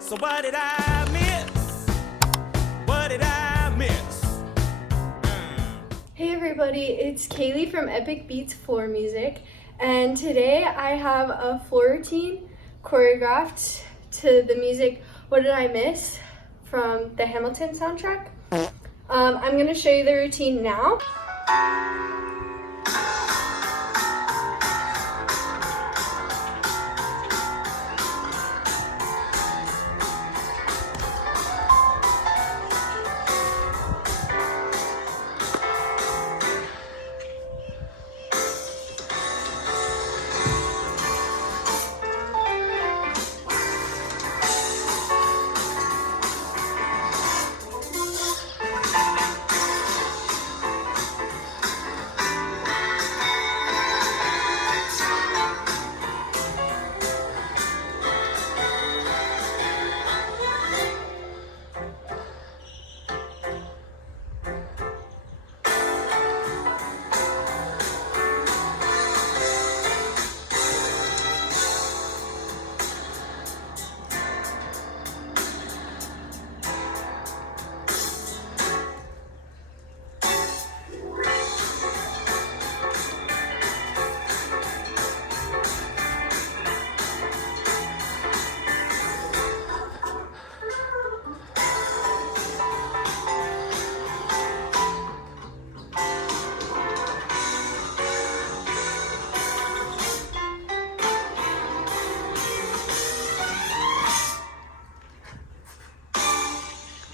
So what did I miss? What did I miss? Hey everybody, it's Kayleigh from Epic Beets Floor Music, and today I have a floor routine choreographed to the music What Did I Miss from the Hamilton soundtrack. I'm going to show you the routine now.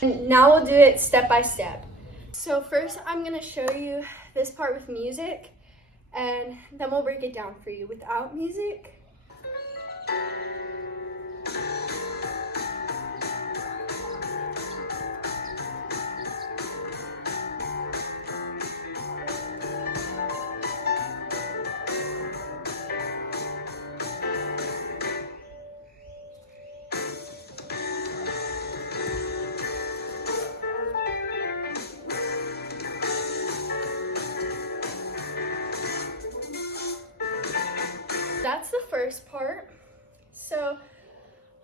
And now we'll do it step by step. So first I'm going to show you this part with music, and then we'll break it down for you without music. That's the first part. So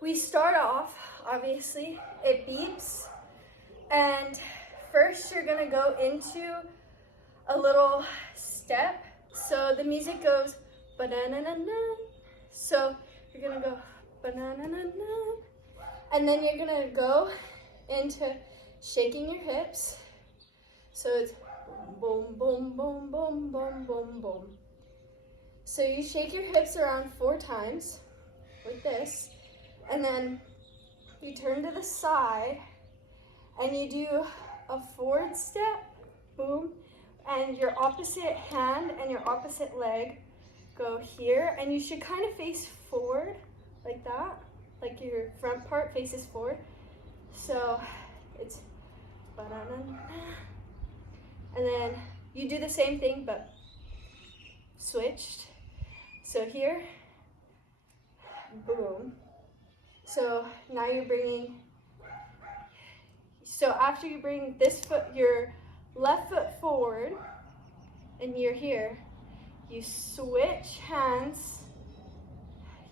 we start off, obviously, it beeps, and first you're gonna go into a little step. So the music goes ba-na-na-na-na. So you're gonna go ba-na-na-na-na, and then you're gonna go into shaking your hips. So it's boom, boom, boom, boom, boom, boom, boom. So you shake your hips around 4 times, like this, and then you turn to the side, and you do a forward step, boom, and your opposite hand and your opposite leg go here, and you should kind of face forward, like that, like your front part faces forward. So it's ba-da-na-na, and then you do the same thing, but switched. So here, boom. So now you're bringing, so after you bring this foot, your left foot forward, and you're here, you switch hands,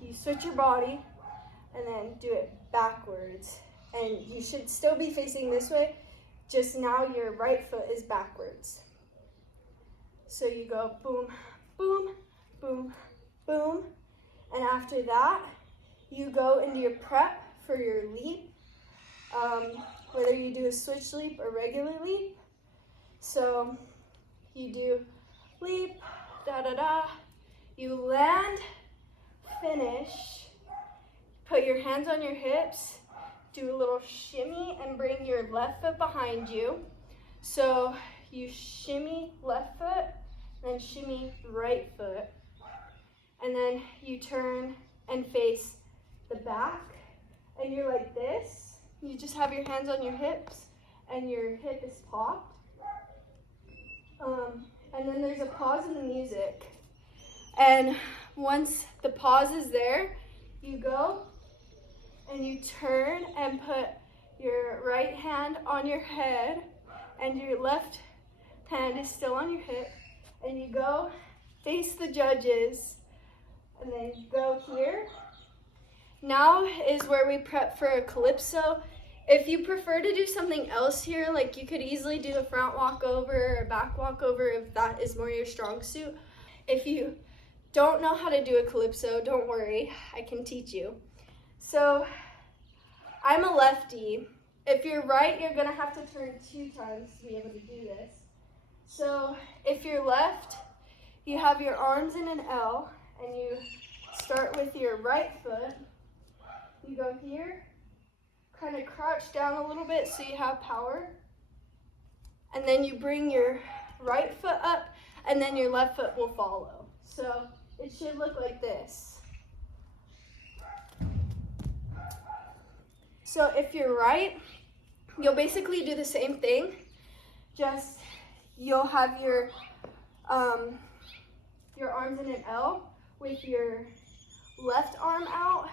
you switch your body, and then do it backwards. And you should still be facing this way, just now your right foot is backwards. So you go boom, boom, boom, boom, and after that, you go into your prep for your leap, whether you do a switch leap or regular leap. So you do leap, da-da-da, you land, finish, put your hands on your hips, do a little shimmy, and bring your left foot behind you. So you shimmy left foot, then shimmy right foot. And then you turn and face the back, and you're like this. You just have your hands on your hips, and your hip is popped. And then there's a pause in the music. And once the pause is there, you go and you turn and put your right hand on your head, and your left hand is still on your hip, and you go face the judges, and then go here, Now is where we prep for a calypso. If you prefer to do something else here, like you could easily do a front walkover or a back walkover if that is more your strong suit. If you don't know how to do a calypso, don't worry, I can teach you. So I'm a lefty. If you're right, you're gonna have to turn 2 times to be able to do this. So if you're left, you have your arms in an L and you start with your right foot. You go here, kind of crouch down a little bit so you have power. And then you bring your right foot up and then your left foot will follow. So it should look like this. So if you're right, you'll basically do the same thing, just you'll have your arms in an L with your left arm out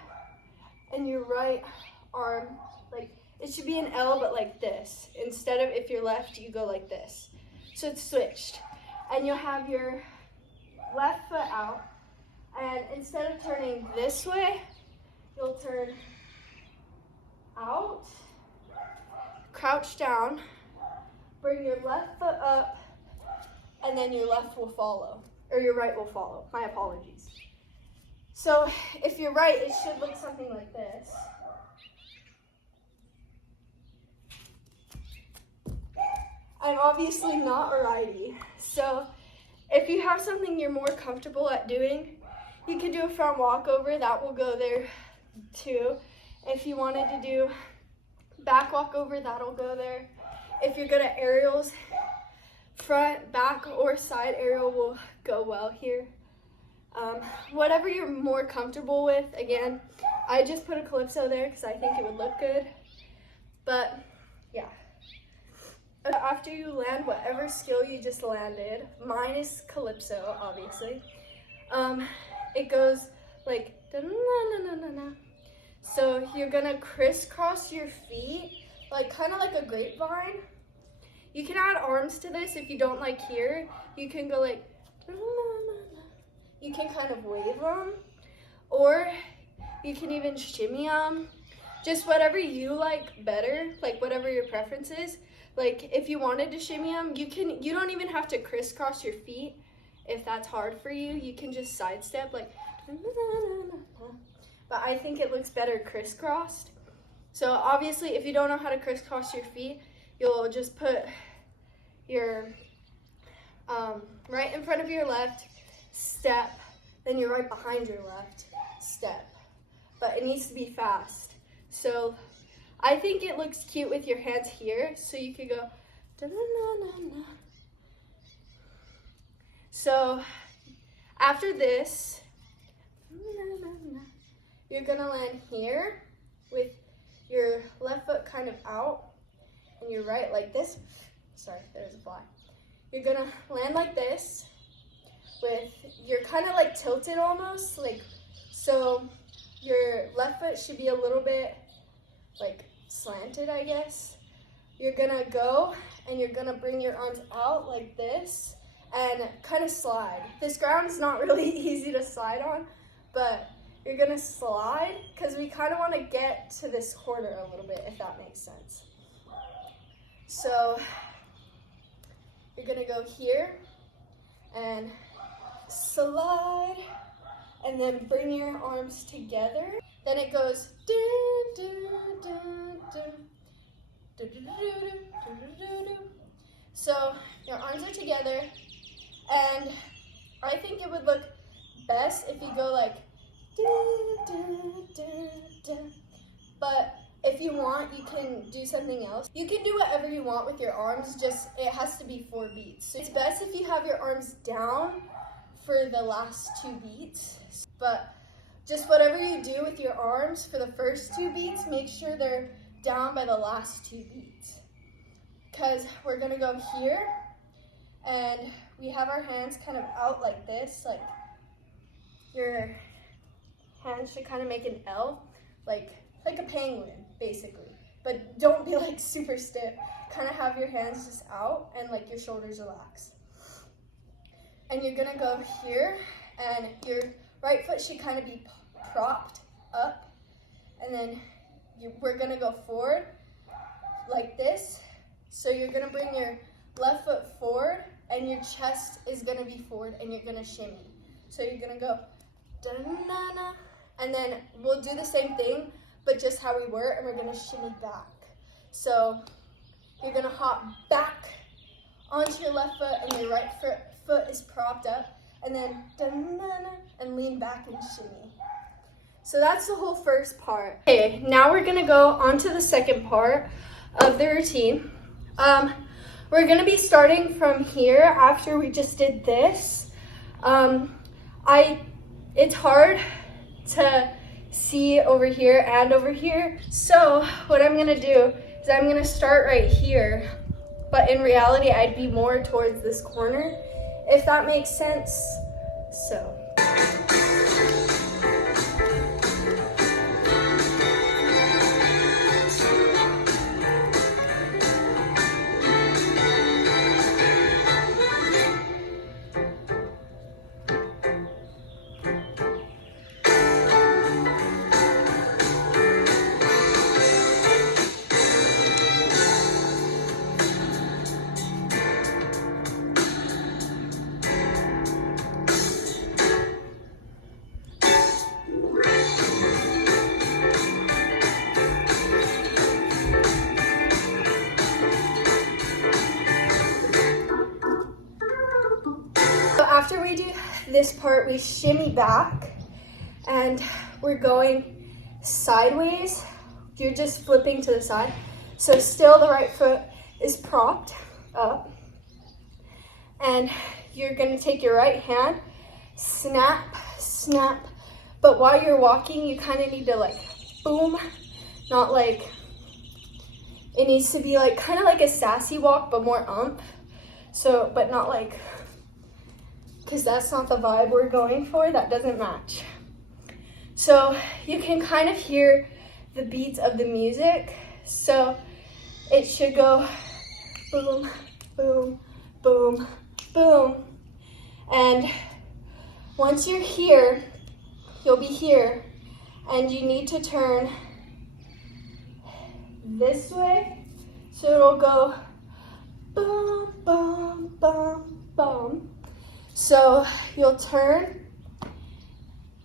and your right arm, like it should be an L but like this. Instead of if you're left, you go like this. So it's switched. And you'll have your left foot out, and instead of turning this way, you'll turn out, crouch down, bring your left foot up, and then your left will follow, or your right will follow. My apologies. So if you're right, it should look something like this. I'm obviously not a righty, so if you have something you're more comfortable at doing, you can do a front walkover, that will go there too. If you wanted to do back walkover, that'll go there. If you're good at aerials, front, back, or side aerial will go well here. Whatever you're more comfortable with. Again, I just put a calypso there because I think it would look good. But yeah. After you land whatever skill you just landed, mine is calypso, obviously. It goes like da-na-na-na-na-na. So you're gonna crisscross your feet, like kind of like a grapevine. You can add arms to this if you don't like here. You can go like da-na-na-na-na. You can kind of wave them, or you can even shimmy them. Just whatever you like better, like whatever your preference is. Like if you wanted to shimmy them, you don't even have to crisscross your feet if that's hard for you. You can just sidestep like, but I think it looks better crisscrossed. So obviously if you don't know how to crisscross your feet, you'll just put your right in front of your left, step, then you're right behind your left, step. But it needs to be fast. So I think it looks cute with your hands here, so you could go da-na-na-na-na. So after this, you're gonna land here with your left foot kind of out and your right like this. Sorry, there's a fly. You're gonna land like this with, you're kind of like tilted almost, like, so your left foot should be a little bit like slanted, I guess. You're gonna go and you're gonna bring your arms out like this and kind of slide. This ground's not really easy to slide on, but you're gonna slide because we kind of want to get to this corner a little bit, if that makes sense. So you're gonna go here and slide and then bring your arms together. Then it goes do do do do do do do do do do. So your arms are together, and I think it would look best if you go like do do do do. But if you want, you can do something else. You can do whatever you want with your arms, just it has to be 4 beats. So it's best if you have your arms down for the last 2 beats, but just whatever you do with your arms for the first 2 beats, make sure they're down by the last 2 beats. Because we're gonna go here, and we have our hands kind of out like this, like your hands should kind of make an L, like a penguin, basically. But don't be like super stiff. Kind of have your hands just out and like your shoulders relaxed. And you're gonna go here, and your right foot should kind of be propped up, and then we're gonna go forward like this. So you're gonna bring your left foot forward and your chest is gonna be forward and you're gonna shimmy. So you're gonna go da-na-na, and then we'll do the same thing, but just how we were, and we're gonna shimmy back. So you're gonna hop back onto your left foot and your right foot is propped up, and then da-na-na, and lean back and shimmy. So that's the whole first part. Okay, now we're gonna go on to the second part of the routine. We're gonna be starting from here after we just did this. It's hard to see over here and over here. So what I'm gonna do is I'm gonna start right here, but in reality, I'd be more towards this corner, if that makes sense. So. After we do this part, we shimmy back and we're going sideways. You're just flipping to the side. So still the right foot is propped up, and you're gonna take your right hand, snap, snap. But while you're walking, you kind of need to like boom, not like, it needs to be like kind of like a sassy walk, but more So, but not like, because that's not the vibe we're going for, that doesn't match. So you can kind of hear the beats of the music. So it should go boom, boom, boom, boom. And once you're here, you'll be here, and you need to turn this way. So it'll go boom, boom, boom, boom. So you'll turn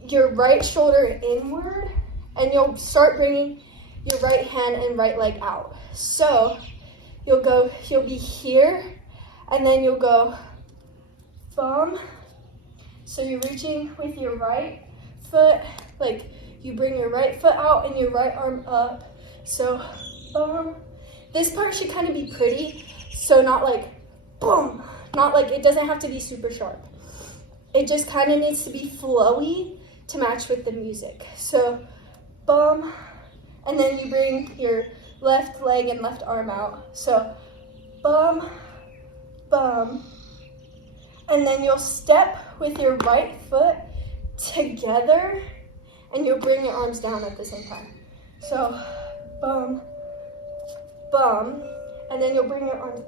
your right shoulder inward, and you'll start bringing your right hand and right leg out. So you'll be here, and then you'll go bum. So you're reaching with your right foot, like you bring your right foot out and your right arm up. So bum. This part should kind of be pretty, so not like boom. Not like, it doesn't have to be super sharp. It just kind of needs to be flowy to match with the music. So, bum, and then you bring your left leg and left arm out. So, bum, bum, and then you'll step with your right foot together, and you'll bring your arms down at the same time. So, bum, bum, and then you'll bring your arms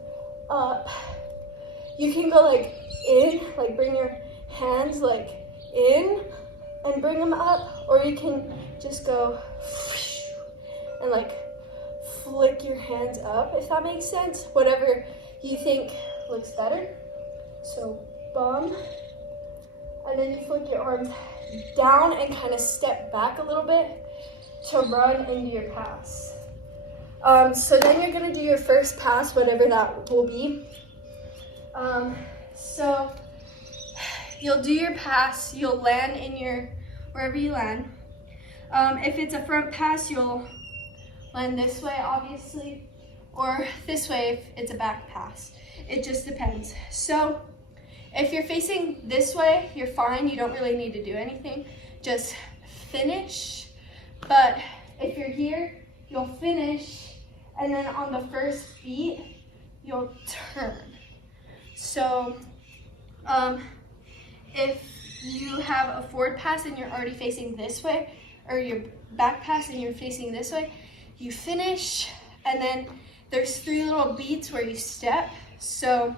up. You can go like in, like bring your hands like in and bring them up, or you can just go and like flick your hands up, if that makes sense. Whatever you think looks better. So bum, and then you flick your arms down and kind of step back a little bit to run into your pass. So then you're gonna do your first pass, whatever that will be. So you'll do your pass, you'll land in your, wherever you land. If it's a front pass, you'll land this way, obviously, or this way if it's a back pass. It just depends. So if you're facing this way, you're fine. You don't really need to do anything. Just finish. But if you're here, you'll finish, and then on the first beat, you'll turn. So if you have a forward pass and you're already facing this way, or your back pass and you're facing this way, you finish, and then there's 3 little beats where you step. So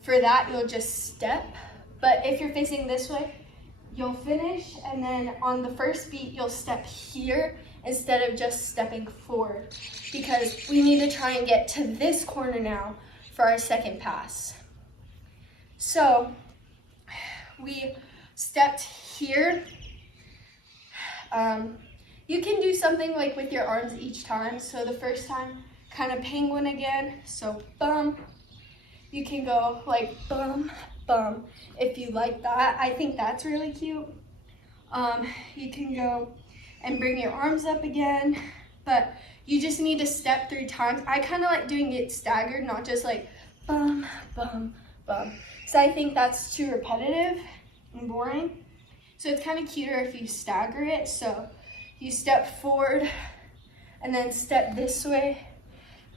for that, you'll just step. But if you're facing this way, you'll finish, and then on the first beat, you'll step here instead of just stepping forward, because we need to try and get to this corner now for our second pass. So we stepped here. You can do something like with your arms each time. So the first time, kind of penguin again. So bum. You can go like bum, bum, if you like that. I think that's really cute. You can go and bring your arms up again, but you just need to step 3 times. I kind of like doing it staggered, not just like bum, bum, bum. So I think that's too repetitive and boring. So it's kind of cuter if you stagger it. So you step forward and then step this way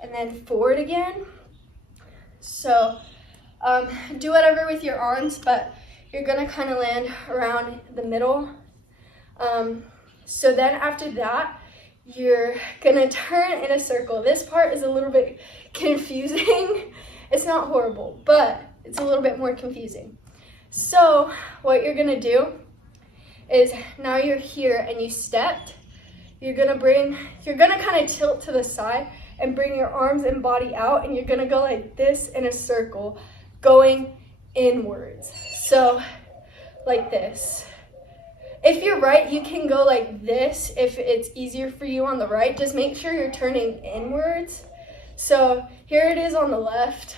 and then forward again. So do whatever with your arms, but you're gonna kind of land around the middle. So then after that, you're gonna turn in a circle. This part is a little bit confusing. It's not horrible, but it's a little bit more confusing. So what you're gonna do is, now you're here and you stepped, you're gonna kind of tilt to the side and bring your arms and body out, and you're gonna go like this in a circle, going inwards. So like this. If you're right, you can go like this if it's easier for you on the right. Just make sure you're turning inwards. So here it is on the left.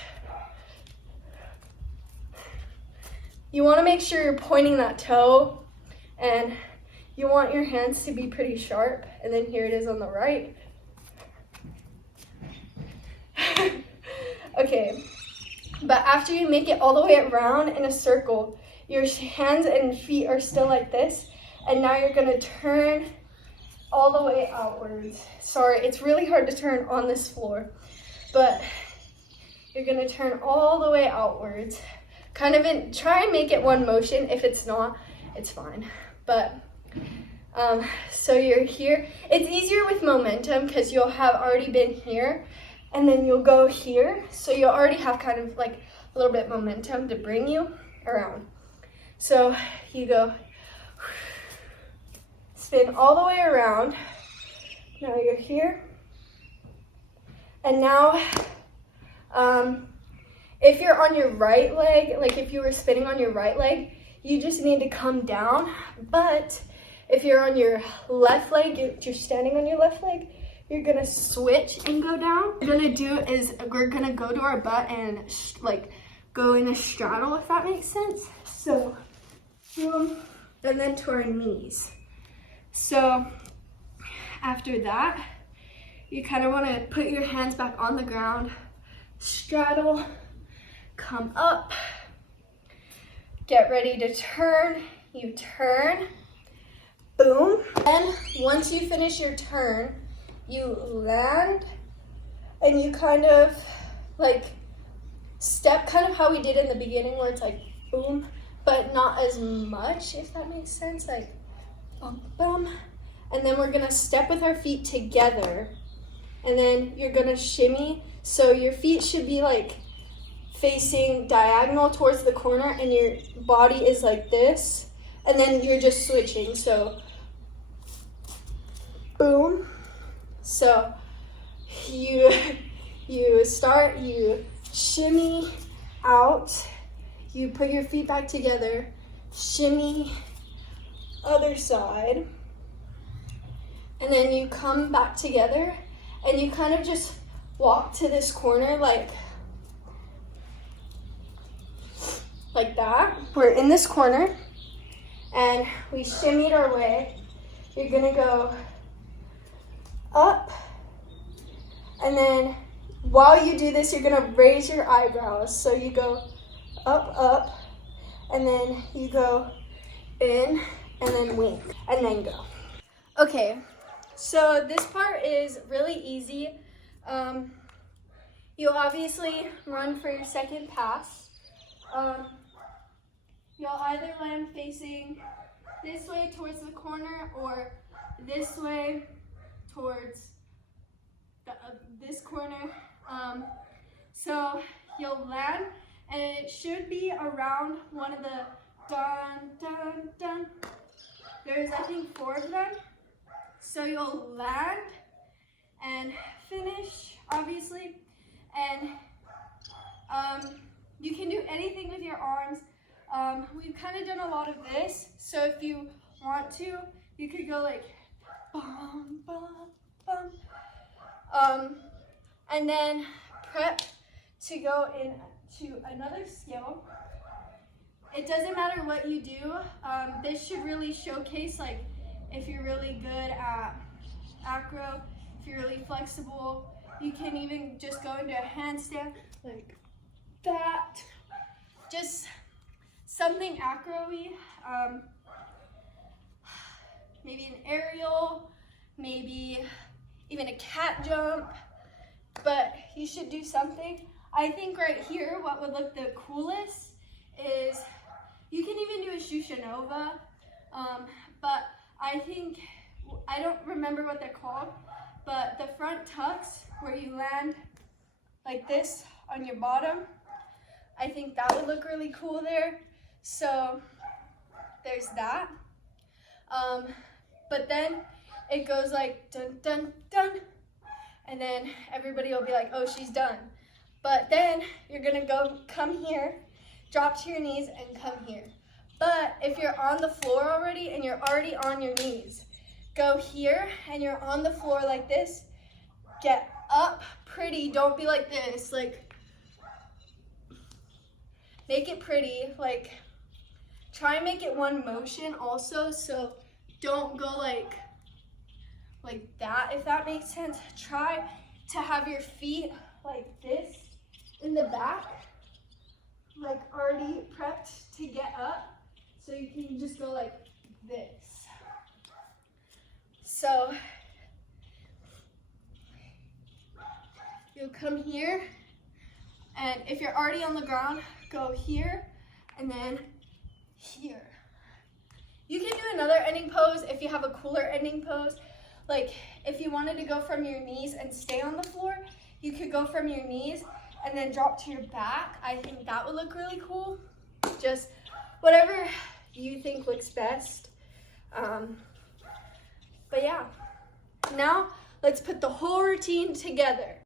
You want to make sure you're pointing that toe, and you want your hands to be pretty sharp. And then here it is on the right. Okay, but after you make it all the way around in a circle, your hands and feet are still like this, and now you're gonna turn all the way outwards. Sorry, it's really hard to turn on this floor, but you're gonna turn all the way outwards. Try and make it one motion. If it's not, it's fine. But so you're here. It's easier with momentum because you'll have already been here, and then you'll go here. So you'll already have kind of like a little bit momentum to bring you around. So you go, spin all the way around. Now you're here. And now, if you're on your right leg, like if you were spinning on your right leg, you just need to come down. But if you're on your left leg, you're standing on your left leg, you're gonna switch and go down. What we're gonna do is we're gonna go to our butt and like go in a straddle, if that makes sense. So, and then to our knees. So after that, you kind of want to put your hands back on the ground, straddle, come up, get ready to turn. You turn, boom. Then once you finish your turn, you land and you kind of like step, kind of how we did in the beginning where it's like boom, but not as much, if that makes sense, like bum, bum. And then we're gonna step with our feet together, and then you're gonna shimmy. So your feet should be like facing diagonal towards the corner, and your body is like this, and then you're just switching. So boom. So you start, you shimmy out, you put your feet back together, shimmy, other side, and then you come back together and you kind of just walk to this corner like that. We're in this corner and we shimmied our way. You're gonna go up, and then while you do this, you're gonna raise your eyebrows. So you go up, up, and then you go in, and then wink, and then go. Okay, so this part is really easy. You'll obviously run for your second pass. You'll either land facing this way towards the corner or this way towards this corner. So you'll land, and it should be around one of the dun, dun, dun. There's, I think, 4 of them. So you'll land and finish, obviously. And you can do anything with your arms. We've kind of done a lot of this. So if you want to, you could go like, bum, bum, bum. And then prep to go into another skill. It doesn't matter what you do. This should really showcase like if you're really good at acro, if you're really flexible. You can even just go into a handstand like that. Just something acro-y. Maybe an aerial, maybe even a cat jump, but you should do something. I think right here, what would look the coolest is, you can even do a shushanova, but I think, I don't remember what they're called, but the front tucks where you land like this on your bottom, I think that would look really cool there. So there's that. But then it goes like dun, dun, dun, and then everybody will be like, oh, she's done. But then you're gonna come here, drop to your knees and come here. But if you're on the floor already and you're already on your knees, go here and you're on the floor like this, get up pretty, don't be like this, like, make it pretty, like, try and make it one motion also, so don't go like that, if that makes sense. Try to have your feet like this in the back, like already prepped to get up, so you can just go like this. So you'll come here, and if you're already on the ground, go here and then here. You can do another ending pose if you have a cooler ending pose. Like if you wanted to go from your knees and stay on the floor, you could go from your knees and then drop to your back. I think that would look really cool. Just whatever you think looks best. But yeah, now let's put the whole routine together.